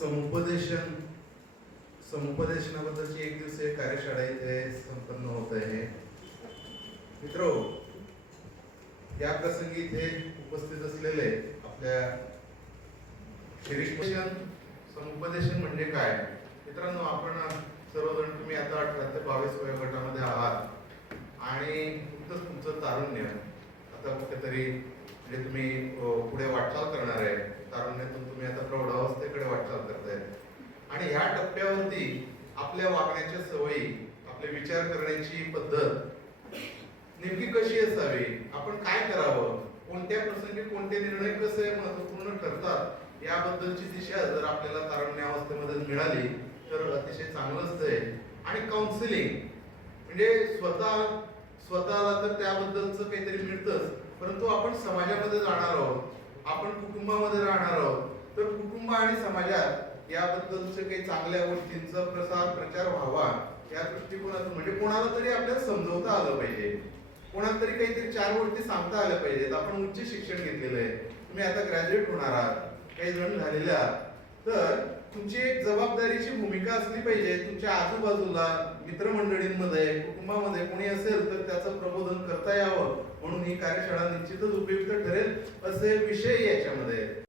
समुपदेशन समुपदेशनाबद्दलची एक दिवसीय कार्यशाळा इथे संपन्न होत आहे. मित्र या प्रसंगी इथे उपस्थित असलेले आपल्या शिरीष समुपदेशन म्हणजे काय? मित्रांनो आपण सर्वजण तुम्ही आता अठरा ते बावीस वयोगटामध्ये आहात. आणि नुकतंच तुमचं तारुण्य. आता कुठेतरी म्हणजे तुम्ही पुढे वाटचाल करणार आहे तारुण्यातून तुम्ही आता प्रौढावस्थेकडे वाटचाल करताय आणि ह्या टप्प्यावरती आपल्या वागण्याच्या सवयी आपले विचार करण्याची पद्धत नेमकी कशी असावी? आपण काय करावं? कोणत्या प्रसंगी कोणते निर्णय कसे महत्त्वपूर्ण ठरतात? याबद्दलची दिशा जर आपल्याला तारुण्यावस्थेमध्ये मिळाली तर अतिशय चांगलंच आहे आणि काउन्सिलिंग म्हणजे स्वतः स्वतःला तर त्याबद्दलचं काहीतरी मिळतंच परंतु आपण समाजामध्ये जाणार आहोत आपण कुटुंबामध्ये राहणार आहोत तर कुटुंब आणि समाजात याबद्दलचे काही चांगल्या गोष्टींचा प्रसार प्रचार व्हावा या दृष्टिकोनातून. म्हणजे कोणाला तरी आपल्याला समजवता आलं पाहिजे. कोणाला तरी काहीतरी चार गोष्टी सांगता आल्या पाहिजेत. आपण उच्च शिक्षण घेतलेलं आहे. तुम्ही आता ग्रॅज्युएट होणार आहात. काही जण झालेले आहात. तर तुमची एक जबाबदारीची भूमिका असली पाहिजे तुमच्या आजूबाजूला मित्रमंडळींमध्ये कुटुंबामध्ये कोणी असेल तर त्याचं प्रबोधन करता यावं म्हणून ही कार्यशाळा निश्चितच उपयुक्त ठरेल असे विषय याच्यामध्ये आहेत.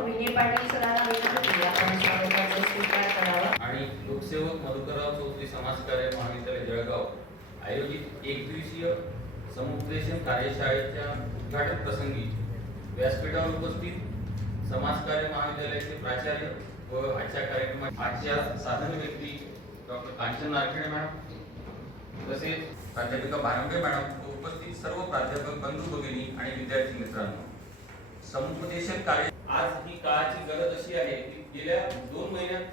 विनय पाटील सरांना विनंती आपण स्वागताचा स्वीकार करावा आणि लोकसेवक मधुकरराव चौधरी समाजकार्य महाविद्यालय जळगाव आयोजित एक दिवसीय समुपदेशन कार्यशाळेच्या उद्घाटन प्रसंगी व्यासपीठावर उपस्थित समाजकार्य महाविद्यालयाचे प्राचार्य व आजच्या कार्यक्रमात आजच्या साधन व्यक्ती डॉक्टर कांचन नारखेडे मॅडम तसेच प्राध्यापिका बारंगे मॅडम व उपस्थित सर्व प्राध्यापक बंधू भगिनी आणि विद्यार्थी मित्रांनो. समुपदेशन कार्य आज ही काळाची गरज अशी आहे की गेल्या दोन महिन्यात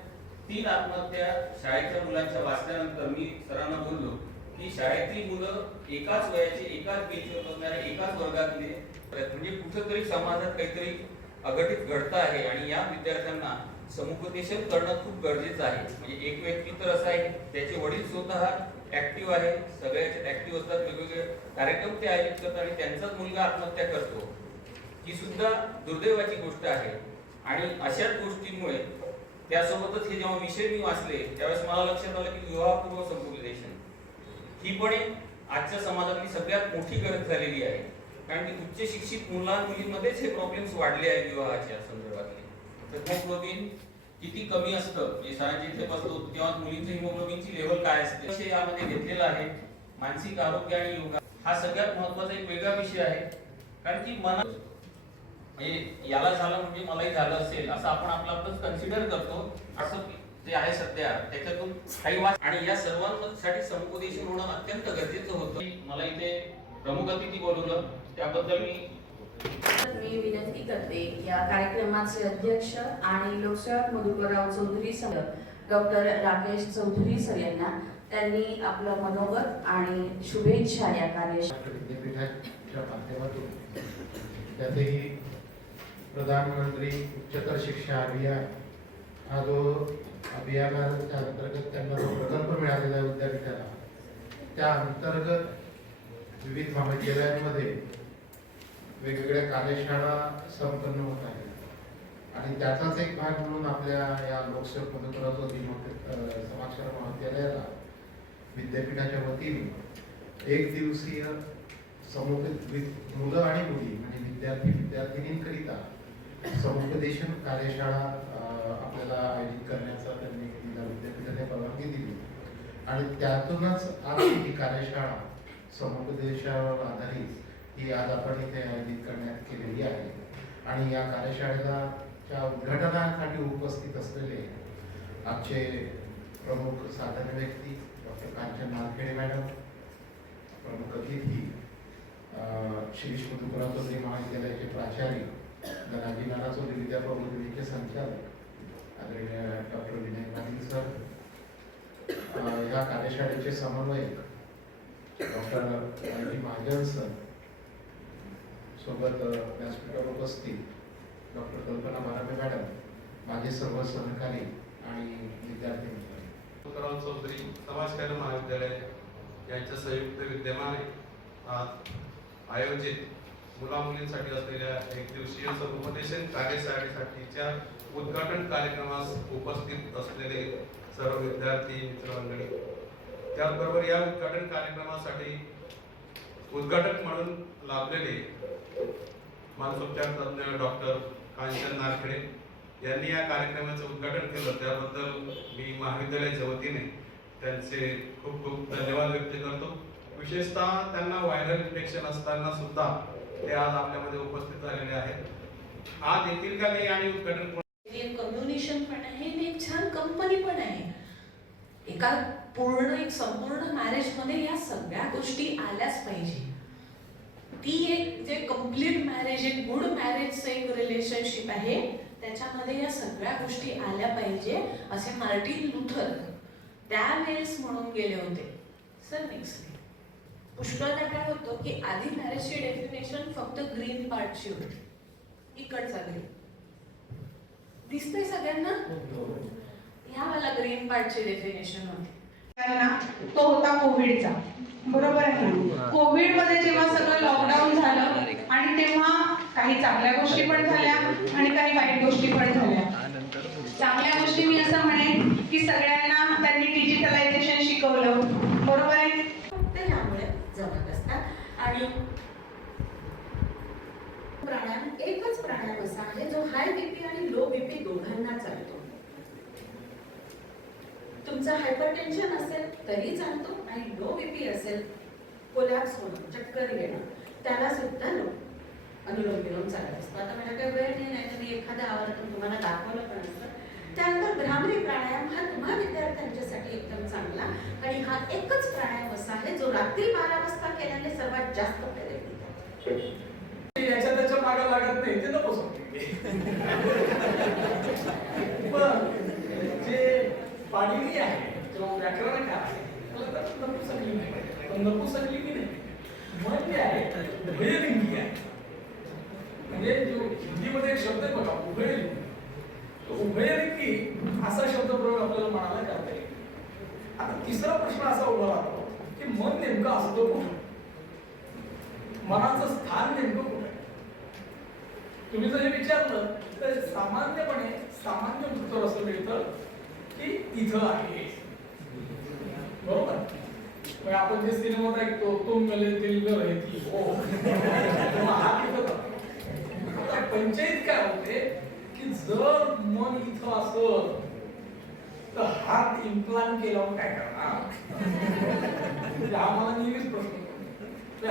तीन आत्महत्या शाळेच्या मुलांच्या वाचल्यानंतर मी सरांना बोललो की शाळेतली मुलं एकाच वयाचे एकाच बेंचवर बसणाऱ्या एकाच वर्गातले म्हणजे कुठंतरी समाजात काहीतरी अघटित घडत आहे आणि या विद्यार्थ्यांना समुपदेशन करणं खूप गरजेचं आहे. म्हणजे एक व्यक्ती तर असा आहे त्याचे वडील स्वतः ऍक्टिव्ह आहे सगळे ऍक्टिव्ह असतात वेगवेगळे कार्यक्रम ते आयोजित करतात आणि त्यांचाच मुलगा आत्महत्या करतो. ही सुद्धा दुर्दैवाची गोष्ट आहे. आणि अशाच गोष्टींमुळे त्यासोबतच हे जेव्हा विषय मी वाचले त्यावेळेस मला लक्षात आलं की विवाहपूर्व समुपदेशन ही पण एक आजच्या समाजातली सगळ्यात मोठी गरज झालेली आहे. कारण की उच्च शिक्षित मुला मुलींमध्येच हे प्रॉब्लेम्स वाढले आहेत विवाहाच्या संदर्भातले. तर हिमोग्लोबिन किती कमी असतं? जे सरांच्या इथे बसतो तेव्हा मुलींच्या हिमोग्लोबिनची लेवल काय असते? विषय यामध्ये घेतलेला आहे मानसिक आरोग्य आणि योगा. हा सगळ्यात महत्त्वाचा एक वेगळा विषय आहे. कारण की मना म्हणजे याला झालं म्हणजे मलाही झालं असेल असं आपण आपलं आपलं कन्सिडर करतो. असं जे आहे सध्या त्याच्यातून काही वाच आणि या सर्वांसाठी समुपदेशन होणं अत्यंत गरजेचं होतं. मला इथे प्रमुख अतिथी बोलवलं. त्याबद्दल मी मी विनंती करते या कार्यक्रमाचे अध्यक्ष आणि लोकसेवक Madhukarrao Chaudhari sir doctor Rakesh Chaudhari sir यांना त्यांनी आपलं मनोगत आणि शुभेच्छा या कार्यशाळेत विद्यापीठाच्या माध्यमातून त्यातही प्रधानमंत्री उच्चतर शिक्षा अभियान. हा जो अभियानाच्या अंतर्गत त्यांना जो प्रकल्प मिळालेला आहे विद्यापीठाला त्या अंतर्गत विविध महाविद्यालयांमध्ये वेगवेगळ्या कार्यशाळा संपन्न होत आहेत. आणि त्याचाच एक भाग म्हणून आपल्या या लोकसेवक मधुकराव समाक्षर महाविद्यालयाला विद्यापीठाच्या वतीने एक दिवसीय समुपदेश मुलं आणि मुली म्हणजे विद्यार्थी विद्यार्थिनींकरिता समुपदेशन कार्यशाळा आपल्याला आयोजित करण्याचा त्यांनी दिला विद्यापीठाने परवानगी दिली. आणि त्यातूनच आज ही कार्यशाळा समुपदेशावर आधारित ही आज आपण इथे आयोजित करण्यात केलेली आहे. आणि या कार्यशाळेला च्या उद्घाटनासाठी उपस्थित असलेले आजचे प्रमुख साधन व्यक्ती डॉक्टर कांचन नारखेडे मॅडम प्रमुख अतिथी श्री मधुकरा महाविद्यालयाचे प्राचार्य धनाजी नाना चौधरी विद्याप्रबोधिनीचे संचालक आदरणीय डॉक्टर विनय पाटील सर या कार्यशाळेचे समन्वयक डॉक्टर एल महाजन सर सोबत व्यासपीठावर उपस्थित डॉक्टर कल्पना बारामे मॅडम माझे सर्व सहकारी आणि विद्यार्थी मित्र चौधरी समाजकार्य महाविद्यालय यांच्या संयुक्त विद्यमाने आज आयोजित मुला मुलींसाठी असलेल्या एक दिवसीय समुपदेशन कार्यशाळेसाठीच्या उद्घाटन कार्यक्रमास उपस्थित असलेले सर्व विद्यार्थी मित्रमंडळी. त्याचबरोबर या उद्घाटन कार्यक्रमासाठी उद्घाटक म्हणून लाभलेले मानसोपचार तज्ज्ञ डॉक्टर कांचन नारखेडे यांनी या कार्यक्रमाचं उद्घाटन केलं. त्याबद्दल मी महाविद्यालयाच्या वतीने त्यांचे खूप खूप धन्यवाद व्यक्त करतो. विशेषतः त्यांना व्हायरल इन्फेक्शन असताना सुद्धा ते आज आपल्यामध्ये उपस्थित झालेले आहेत. आज येतील का नाही आणि उद्घाटन एक कम्युनिकेशन पण आहे आणि एक छान कंपनी पण आहे. एका पूर्ण एक संपूर्ण मॅरेजमध्ये या सगळ्या गोष्टी आल्याच पाहिजे. ती एक जे कंप्लीट मॅरेज एक गुड मॅरेजचं एक रिलेशनशिप आहे त्याच्यामध्ये या सगळ्या गोष्टी आल्या पाहिजे असे मार्टिन लुथर त्यावेळेस म्हणून गेले होते. सर नेक्स्ट पुष्कळदा काय होतं की आधी मॅरेजची डेफिनेशन फक्त ग्रीन पार्टची होती. इकडचा ग्रीन दिसतंय सगळ्यांना? ह्या मला ग्रीन पार्टची डेफिनेशन होती. ना तो होता कोविडचा. बरोबर आहे ना? कोविडमध्ये जेव्हा सगळं लॉकडाऊन झालं आणि तेव्हा काही चांगल्या गोष्टी पण झाल्या आणि काही वाईट गोष्टी पण झाल्या. चांगल्या गोष्टी मी असं म्हणेन की सगळ्यांना त्यांनी डिजिटलायझेशन शिकवलं बरोबर आहे फक्त यामुळे जमत असतात आणि प्राणायाम एकच प्राणायाम असा आहे जो हाय बीपी आणि लो बीपी दोघांना चालतो तुमचं हायपर टेन्शन असेल तरी चालतो आणि लो बीपी असेल कोलॅप्स होणं चक्कर येणं त्याला सुद्धा लो अनुलोम विलोम चालत असतो आता मला काही वेळ नाही नाही तर मी एखाद्या आवर्तून तुम्हाला दाखवलं पण असतं. त्यानंतर भ्रामरी प्राणायाम हा तुम्हा विद्यार्थ्यांच्यासाठी एकदम चांगला आणि हा एकच प्राणायाम असा आहे जो रात्री बारा वाजता केल्याने सर्वात जास्त फायदे मिळतात याच्या त्याच्यामागे लागत नाही ते नको पण जे पाणिनी आहे किंवा व्याकरणकार आहे. त्याला नाही पण नपुसकलिंगी नाही. म्हणजे आहे उभयलिंगी आहे. म्हणजे जो हिंदीमध्ये एक शब्द आहे बघा उभयलिंगी तो उभयलिंगी असा शब्द प्रयोग आपल्याला मनाला करता येईल. आता तिसरा प्रश्न असा उभा राहतो की मन नेमकं असतं कुठं? मनाचं स्थान नेमकं कुठं? आहे तुम्ही जर हे विचारलं तर सामान्यपणे सामान्य उत्तर असं मिळतं की इथं आहे. बरोबर. मग आपण जे सिनेमात ऐकतो तुम गले दिल में ती. हो. हा तिथं आता पंचायत काय होते की जर मन इथं असं तर हात इम्प्लांट केल्यावर काय करणार? म्हणजे आम्हाला नेहमीच प्रश्न